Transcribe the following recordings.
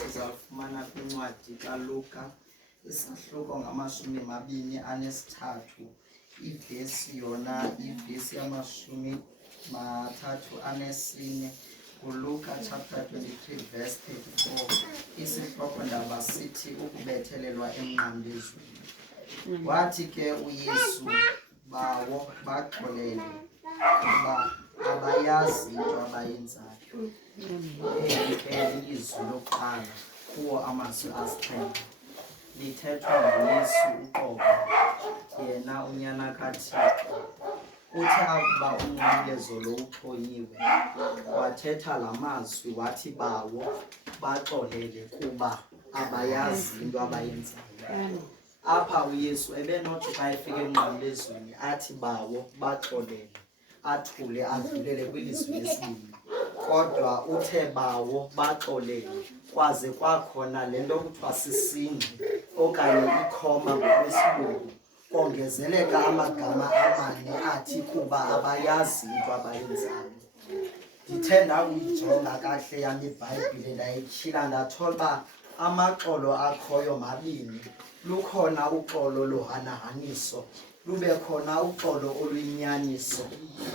sizalufumana kwincwadi kaLuka isahluko ngamashumi mabini anesithathu ivesi yona ivesi yamashumi mathathu anesine kuLuka chapter 23 verse 34 isihloko ndaba sithi ukubethelelwa emnqamlezweni. Wathi ke uYesu bawo baxolele kuba abayazi into abayenzayo. Ke ilizwi lokuqala kuwo amazwi asixhenxe lithethwa nguYesu uqobo, yena unyana kaThixo. Uthe akuba unqumle zolo uthonyiwe, wathetha la mazwi wathi bawo baxolele kuba abayazi into abayenzayo. Apha uYesu ebenothi xa efika emnqamlezweni athi bawo baxolele, athule adlulele kwilizwi lesibini. Kodwa uthe bawo baxolele kwaze kwakhona le nto kuthiwa sisingqi okanye ikhoma ngokwesilungu, kongezeleka amagama amane athi kuba abayazi into abayenzayo. Ndithe ndakuyijonga kahle yam iBhayibhile ndayityhila ndathola uba amaxolo akhoyo mabini. Lukhona uxolo lohanahaniso, lube khona uxolo oluyinyaniso.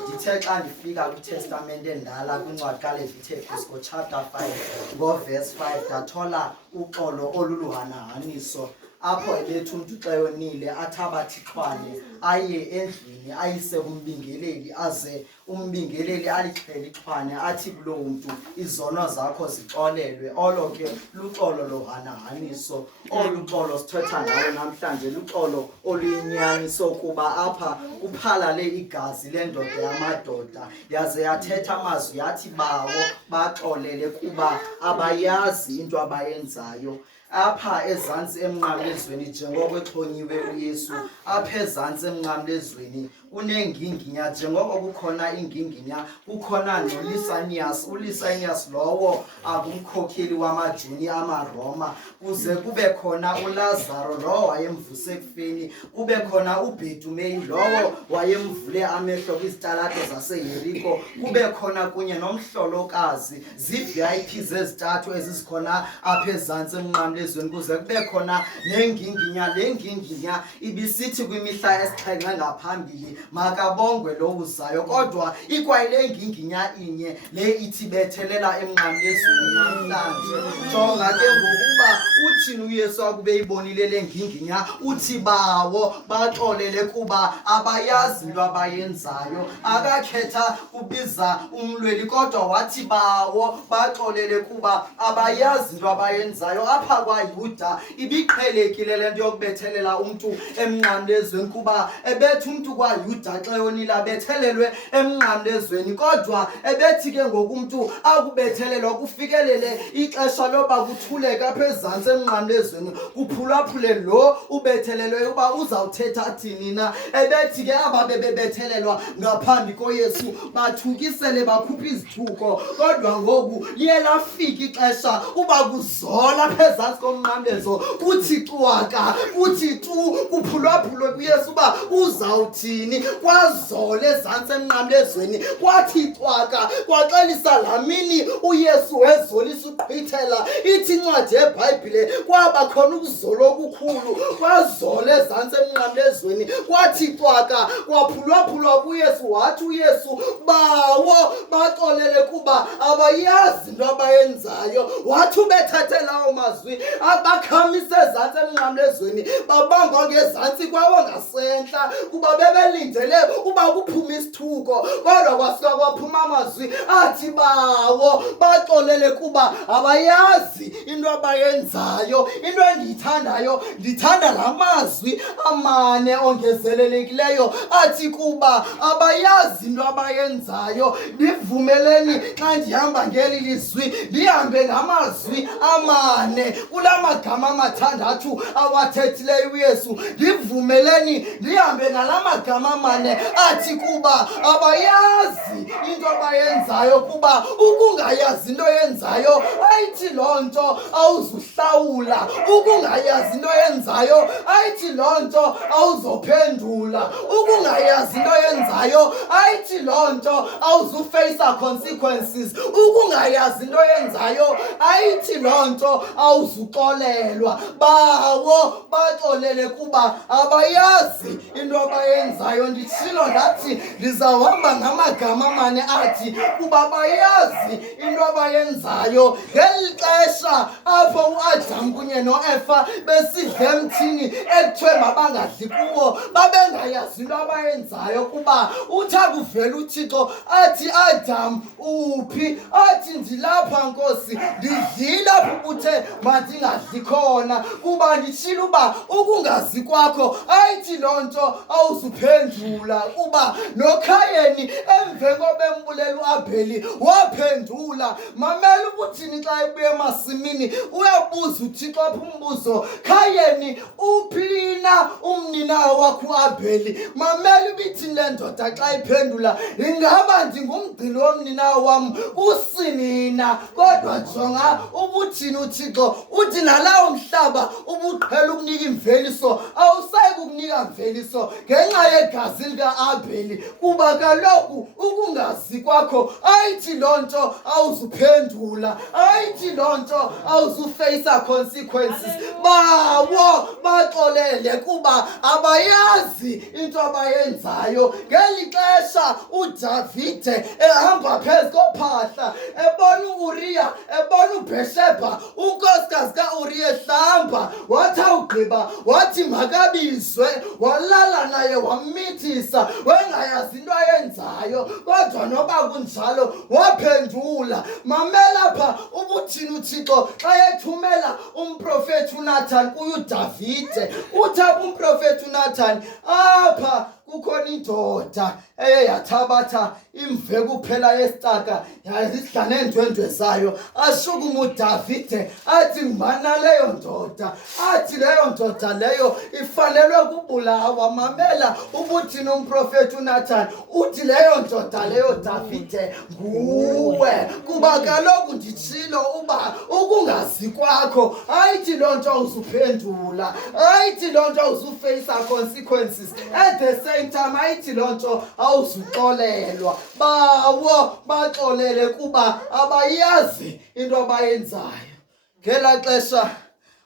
Ndithe xa ndifika kwiTestamente endala kwincwadi kaLevitikus chapter 5 ngoverse 5 ndathola uxolo oluluhanahaniso, apho ebethi umntu xa yonile athi abathixwane aye endlini ayise umbingeleli, aze umbingeleli alixhele ixhwane athi kuloo mntu izono zakho zixolelwe. Olo ke luxolo lohanahaniso. Olu xolo sithetha ngalo namhlanje luxolo oluyinyaniso kuba apha kuphalale igazi lendoda yamadoda yaze yathetha amazwi yathi bawo baxolele kuba abayazi into abayenzayo. Apha ezantsi emnqamlezweni njengoko exhonyiwe uYesu, apha ezantsi emnqamlezweni unenginginya. Njengoko kukhona inginginya kukhona noLisanias. uLisanias lowo angumkhokheli wamajoni amaRoma. Kuze kube khona uLazaro lowo wayemvuse ekufeni. Kube khona uBhetumeyi lowo wayemvule amehlo kwizitalato zaseYeriko. Kube khona kunye nomhlolokazi. zii-VIPs ezintathu ezizikhona apha ezantsi emnqamlezweni. Kuze kube khona nenginginya. Le nginginya ibisithi kwimihla esixhenxe ngaphambili makabongwe lo uzayo, kodwa ikwayile nginginya inye le ithi bethelela emnqamlezweni namhlanje. Jonga ke ngokuba uthini uYesu akube ibonile le nginginya, uthi bawo baxolele kuba abayazi into abayenzayo. Akakhetha ubiza umlweli kodwa wathi bawo baxolele kuba abayazi into abayenzayo. Apha kwaYuda ibiqhelekile le nto yokubethelela umntu emnqamlezweni kuba ebethi umntu kwaYuda xa yonile abethelelwe emnqamlezweni, kodwa ebethi ke ngoku umntu akubethelelwa kufikelele ixesha loba kuthuleka apha ezantsi emnqamlezweni kuphulaphule lo ubethelelweyo uba uzawuthetha thini na. Ebethi ke aba bebethelelwa ngaphambi koYesu bathukisele bakhupha izithuko, kodwa ngoku liye lafika ixesha uba kuzola apha ezantsi komnqamlezo kuthi cwaka, kuthi tu, kuphulaphulwe kuYesu uba uzawuthini. Kwazole ezantsi emnqamlezweni kwathi cwaka, kwaxelisa laa mini uYesu wezolisa ugqithela. Ithi incwadi yeBhayibhile kwaba khona ukuzola okukhulu, kwazola ezantsi emnqamlezweni kwathi cwaka, kwaphulwaphulwa kuYesu. Wathi uYesu bawo baxolele kuba abayazi into abayenzayo. Wathi ubethathe lawo mazwi abakhamise ezantsi emnqamlezweni babangwa ngezantsi kwawo ngasentla kuba bebelindele uba kuphume isithuko, kodwa kwasuka kwaphuma amazwi athi bawo baxolele kuba abayazi into abayenzayo. Into endiyithandayo, ndithanda la mazwi amane ongezelelekileyo athi kuba abayazi into abayenzayo. Ndivumeleni xa ndihamba ngeli lizwi ndihambe ngamazwi amane kula magama amathandathu awathethileyo uYesu. Ndivumeleni ndihambe ngala magama amamane athi kuba abayazi into abayenzayo, kuba ukungayazi into yenzayo ayithi loo nto awuzuhlawula, ukungayazi into yenzayo ayithi loo nto awuzophendula, ukungayazi into yenzayo ayithi loo nto awuzufeyisa consequences, ukungayazi into yenzayo ayithi loo nto awuzuxolelwa. Bawo baxolele kuba abayazi into abayenzayo. Nditshilo ndathi ndizawuhamba ngamagama amane athi kuba abayazi into abayenzayo. Ngeli xesha apho uAdam kunye noEfa besidle emthini ekuthiwe mabangadli kuwo, babengayazi into abayenzayo, kuba uthi akuvela uThixo athi Adam uphi, athi ndilapha Nkosi, ndidlile apho uthe mandingadli khona. Kuba nditshilo uba ukungazi kwakho ayithi loo nto awuzuphendula, kuba noKhayeni emveni kobembulela uAbheli waphendula. Mamela ubuthini xa ebuye emasimini uyabuza uThixo apha umbuzo, Khayeni uphina umninawo wakho uAbheli? Mamela ubithini le ndoda xa iphendula, ingaba ndingumgcini womninawo wam kusini na? Kodwa jonga ubuthini uThixo uthi nalawo mhlaba ubuqhela ukunika imveliso awusayi kukunika mveliso ngenxa yegazi likaAbheli, kuba kaloku ukungazi kwakho ayithi loo nto awuzuphendula, ayithi loo nto awuzufeyisa consequences. Bawo baxolele kuba abayazi into abayenzayo. Ngeli xesha uDavide ehamba phezu kophahla ebona uUriya, ebona uBheshebha unkosikazi kaUriya ehlamba, wathi awugqiba wathi makabizwe, walala naye wamithisa, wengayazi into ayenzayo. Kodwa noba kunjalo waphendula. Mamela apha ubuthini uThixo xa ethumela umprofethi uNathani kuye uDavide. Uthi apha umprofethi uNathani, apha kukhona indoda eye yathabatha imveku phela yesitaka yazidla neendwendwe zayo. Ashukuma uDavide athi ngubana leyo ndoda, athi leyo ndoda leyo ifanelwe kubulawa. Mamela ubuthini umprofethi uNathani uthi leyo ndoda leyo Davide nguwe, kuba kaloku nditshilo uba ukungazi kwakho ayithi loo nto awuzuphendula, ayithi loo nto awuzufeyisa consequences, at the same time ayithi loo nto awuzuxolelwa. Bawo baxolele kuba abayazi into abayenzayo. Ngela xesha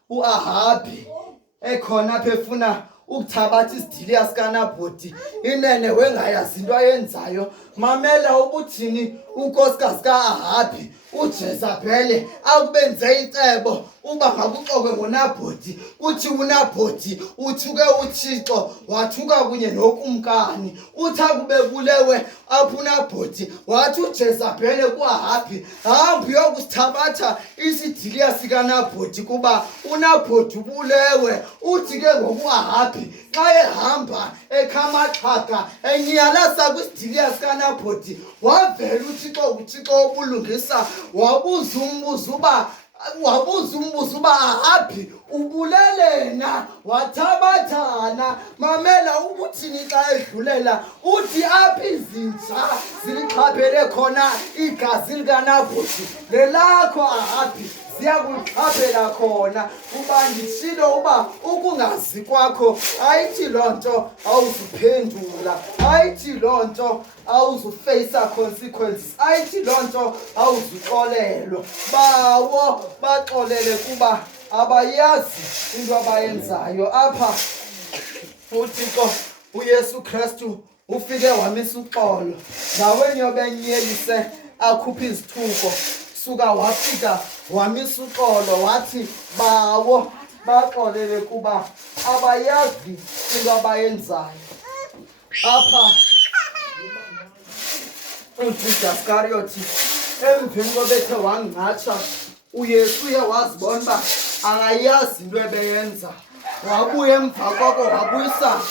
uAhabi ekhona apha efuna ukuthabatha isidiliya sikaNabhoti, inene wengayazi into ayenzayo. Mamela ubuthini unkosikazi kaAhabi uJezabhele akubenze icebo uba makuxoke ngoNabhoti. Uthi uNabhoti uthuke uThixo, wathuka kunye nokumkani. Uthi akubebulewe apho uNabhoti wathi uJezabhele kuAhabi, hamba uyokusithabatha isidiliya sikaNabhoti kuba uNabhoti ubulewe. Uthi ke ngoku uAhabi xa ehamba ekhamaxhaga enyalasa kwisidiliya sikaNabhoti, wavela uThixo wobulungisa wabuza umbuzo uba Ahabi ubulele na? Wathabathana. Mamela ubuthini xa edlulela uthi apha izinja zilixhaphele khona igazi likaNabhoti, lelakho Ahabi ziyakuxhaphela khona. Kuba nditshilo uba ukungazi kwakho ayithi loo nto awuzuphendula, ayithi loo nto awuzufeyisa consequences, ayithi loo nto awuzuxolelwa. Bawo baxolele kuba abayazi into abayenzayo. Apha uThixo uYesu Kristu ufike wamisa uxolo ndaweni yobenyelise akhupha izithuko, suka wafika wamisa uxolo wathi bawo baxolele kuba abayazi into abayenzayo. Apha uJudas Iskariothi emveni kobethe wangatsha uYesu uye wazibona uba akayazi into ebeyenza, wabuya emva koko wabuyisa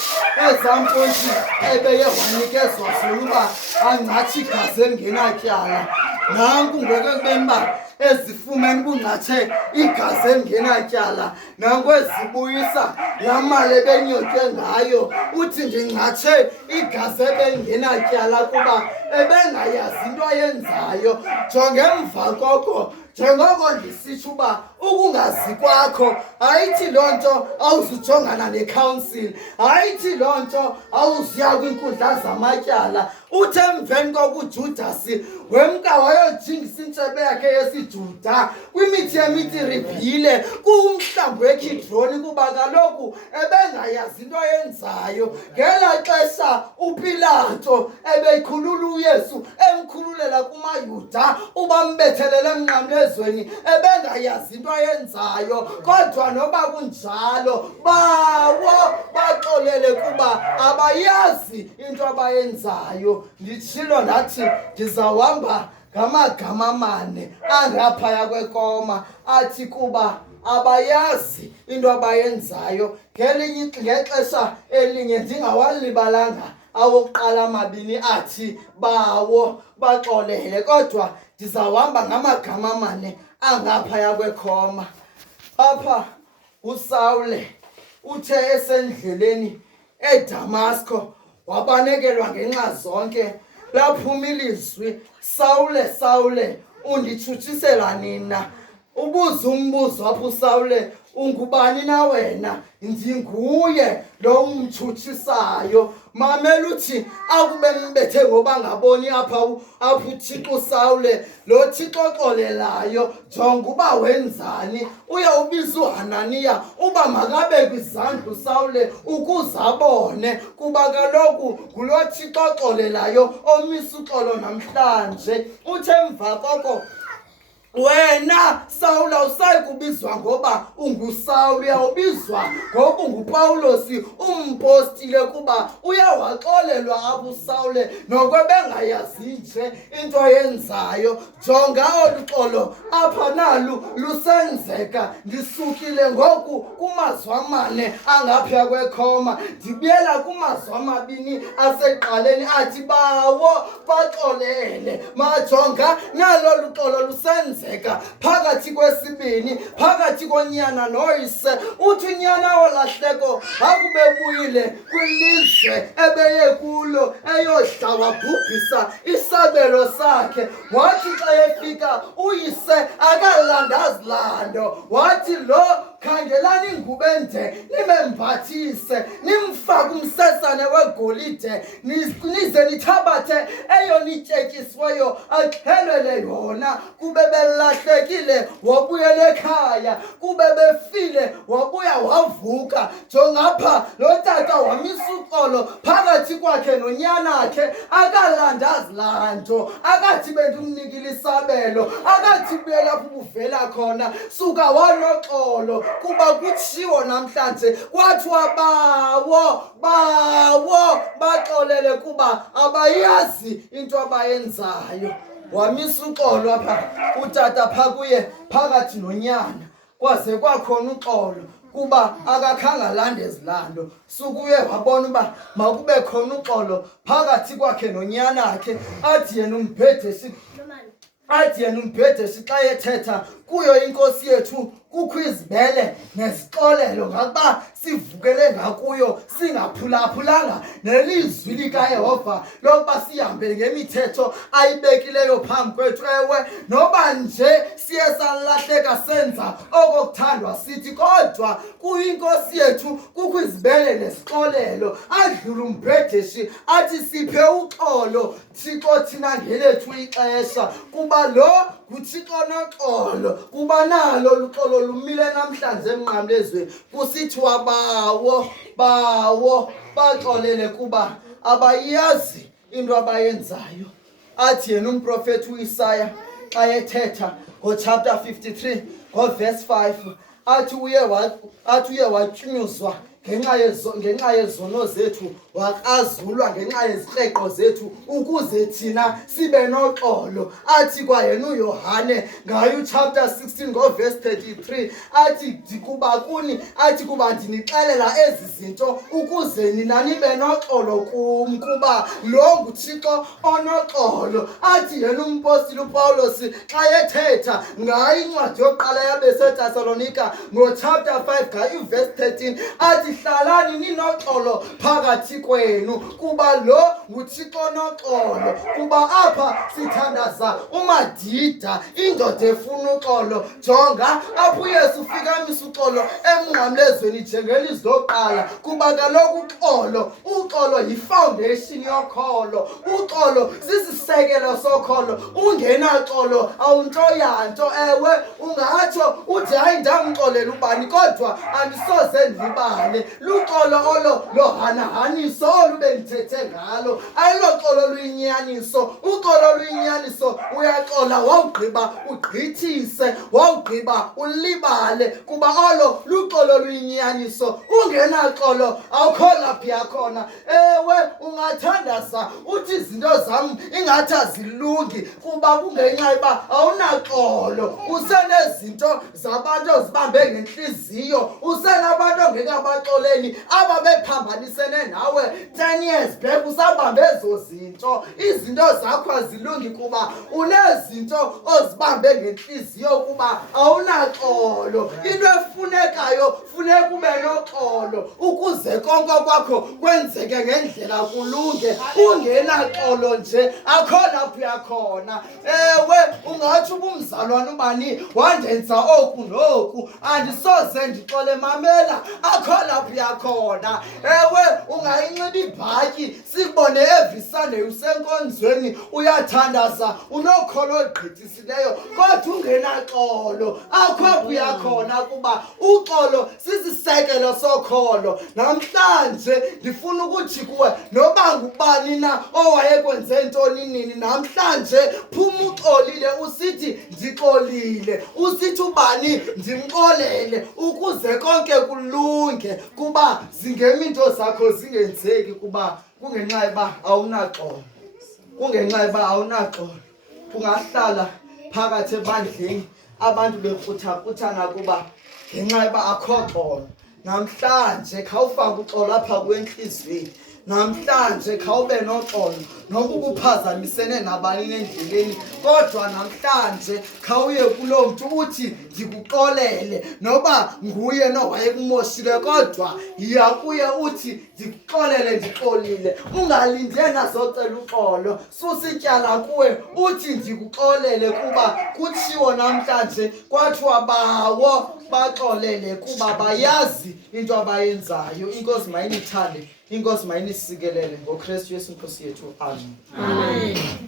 ezaa mpontshi ebeye wanikezwa zona uba angathi igazi elingenatyala. Nanku ngoku ekubeni uba ezifumene ubungcathe igazi engenatyala nankwezibuyisa laa mali ebenyotye ngayo. Uthi ndingcathe igazi ebengenatyala kuba ebengayazi into ayenzayo. Jongemva koko njengoko ndisitsho uba ukungazi kwakho ayithi loo nto awuzujongana necouncil, ayithi loo nto awuzuya kwiinkundla zamatyala. Uthe emveni kokujudasi wemka wayojingisa intshebe yakhe yesijuda kwimithi yemitiribhile kumhlambi wekidroni kuba kaloku ebengayazi into ayenzayo. Ngela xesha uPilato ebeyikhulula uYesu emkhululela kumaYuda ubambethelele emnqamlezweni ebengayazi into ayenzayo. Kodwa noba kunjalo bawo baxolele kuba abayazi into abayenzayo. Nditshilo ndathi ndizawuhamba ngamagama amane angaphaya kwekoma athi kuba abayazi into abayenzayo. Ngexesha elinye ndingawalibalanga awokuqala amabini athi bawo baxolele, kodwa ndizawuhamba ngamagama amane angaphaya kwekoma. Apha uSawule uthe esendleleni eDamasko wabanekelwa ngenxa zonke. Laphuma ilizwi, Sawule, Sawule, unditshutshisela nina? Ubuza umbuzo apho uSawule, ungubani na wena? Ndinguye lo umtshutshisayo. Mamela uthi akube mbethe ngoba ngaboni apha uThixo uSawule, lo Thixo oxolelayo, jonga uba wenzani. Uyawubiza uHananiya uba makabe kwizandla uSawule ukuze abone, kuba kaloku ngulo Thixo oxolelayo omisa uxolo namhlanje. Uthe emva koko, wena Sawule awusayi kubizwa ngoba unguSawule, uyawubizwa ngoba unguPawulosi umpostile, kuba uyawaxolelwa apho uSawule nokwebengayazi nje into ayenzayo. Jonga olu xolo apha nalu lusenzeka. Ndisukile ngoku kumazwi amane angaphaya kwekoma ndibuyela kumazwi amabini asekuqaleni athi bawo baxolele. Majonga nalo luxolo lusenzeka phakathi kwesibini, phakathi konyana noyise. Uthi unyana wolahleko akube buyile kwilizwe ebeye kulo eyodla wabhubhisa isabelo sakhe. Wathi xa efika uyise akalandazi lando, wathi lo khangelani ingubo ende nimembathise, nimfake umsesane wegolide, nize nithabathe eyona ityetyisiweyo axhelele yona. Kube belahlekile wabuyela ekhaya, kube befile wabuya wavuka. Jongapha lo tata wamisa uxolo phakathi kwakhe nonyana akhe, akalandazi lanto, akathi bendimnikile isabelo, akathi buye lapho ubuvela khona, suka wanoxolo. Kuba kutshiwo namhlanje kwathiwa bawo baxolele kuba abayazi into abayenzayo. Wamisa uxolo apha utata pha kuye phakathi nonyana, kwaze kwakhona uxolo kuba akakhange alande ezilando. Sukuye wabona uba makube khona uxolo phakathi kwakhe nonyana akhe. Athi yena umbhedesi xa ethetha kuyo inkosi yethu kukho izibele nezixolelo ngakuba sivukele ngakuyo, singaphulaphulanga nelizwi likaYehova lokuba sihambe ngemithetho ayibekileyo phambi kwethu. Ewe, noba nje siye salahleka senza okokuthandwa sithi, kodwa kuyinkosi yethu kukho izibele nezixolelo. Adlula umbhedesi athi siphe uxolo Thixo thina ngelethu ixesha, kuba lo nguThixo noxolo, kuba nalo luxolo lumile namhlanje emnqamlezweni. Kusithiwa bawo baxolele kuba abayazi into abayenzayo. Athi yena umprofethi uIsaya xa ethetha ngochapter 53 ngoverse 5 athi uye watyunyuzwa ngenxa yezono zethu, wakrazulwa ngenxa yezikreqo zethu, ukuze thina sibe noxolo. Athi kwayena uYohane ngayo chapter 16 ngoverse 33 athi kuba ndinixelela ezi zinto ukuze nina nibe noxolo kum, kuba lo nguThixo onoxolo. Athi yena umpostile uPawulos xa ethetha ngayo incwadi yokuqala yabeseTesalonika ngochapter 5 ngayo verse 13 athi hlalani ninoxolo phakathi kwenu, kuba lo nguThixo onoxolo. Kuba apha sithandaza umadida, indoda efuna uxolo. Jonga apho uYesu ufika amisa uxolo emnqamlezweni njengelizwi lokuqala, kuba kaloku uxolo yifoundation yokholo. Uxolo sisisekelo sokholo. Ungenaxolo awunto yanto. Ewe ungatsho uthi hayi ndamxolela ubani kodwa andisoze ndilibale. Luxolo olo lohanahaniso olu bendithethe ngalo, ayiloxolo luyinyaniso. Uxolo luyinyaniso, uyaxola wawugqiba ugqithise, wawugqiba ulibale, kuba olo luxolo luyinyaniso. Ungenaxolo awukho laphi yakhona. Ewe ungathandaza uthi izinto zam ingathi azilungi, kuba kungenxa yoba awunaxolo. Usenezinto zabantu ozibambe ngentliziyo, usenabantu ongekabaxoleli ababephambanisene nawe 10 years back, usabambe ezo zinto. Izinto zakho azilungi kuba unezinto ozibambe ngentliziyo, kuba awunaxolo. Into efunekayo funeka ube noxolo ukuze konke kwakho kwenzeke ngendlela kulunge. Ungenaxolo nje akho lapho yakhona. Ewe ungathi ubumzalwane ubani wandenza oku noku andisoze ndixole, mamela akho lapho yakhona. Ewe ungayinxiba ibhatyi sibone every Sunday usenkonzweni uyathandaza, unokholo olugqithisileyo kodwa ungenaxolo. Akho apho yakhona, kuba uxolo sisisekelo sokholo. Namhlanje ndifuna ukuthi kuwe noba ngubani na owayekwenze ntoni nini, namhlanje phuma uxolile usithi ndixolile, usithi ubani ndimxolele ukuze konke kulunge, kuba zingemi into zakho zingenzeki, kuba kungenxa yoba awunaxolo. Kungenxa yoba awunaxolo. Ungahlala phakathi ebandleni abantu bekruthakuthana kuba ngenxa yoba akho xolo. Namhlanje khawufake uxolo apha kwentliziyweni. Namhlanje khawube noxolo noba ubuphazamisene nabani endleleni, kodwa namhlanje khawuye kuloo mntu uthi ndikuxolele. Noba nguye nowayekumoshile kodwa yiya kuye uthi ndikuxolele, ndixolile. Ungalindi yena azocela uxolo, susityala kuwe uthi ndikuxolele, kuba kutshiwo namhlanje kwathiwa bawo baxolele kuba bayazi into abayenzayo. Inkosi mayinithande, inkosi mayinisikelele. NgoKristu Yesu inkosi yethu. Amen.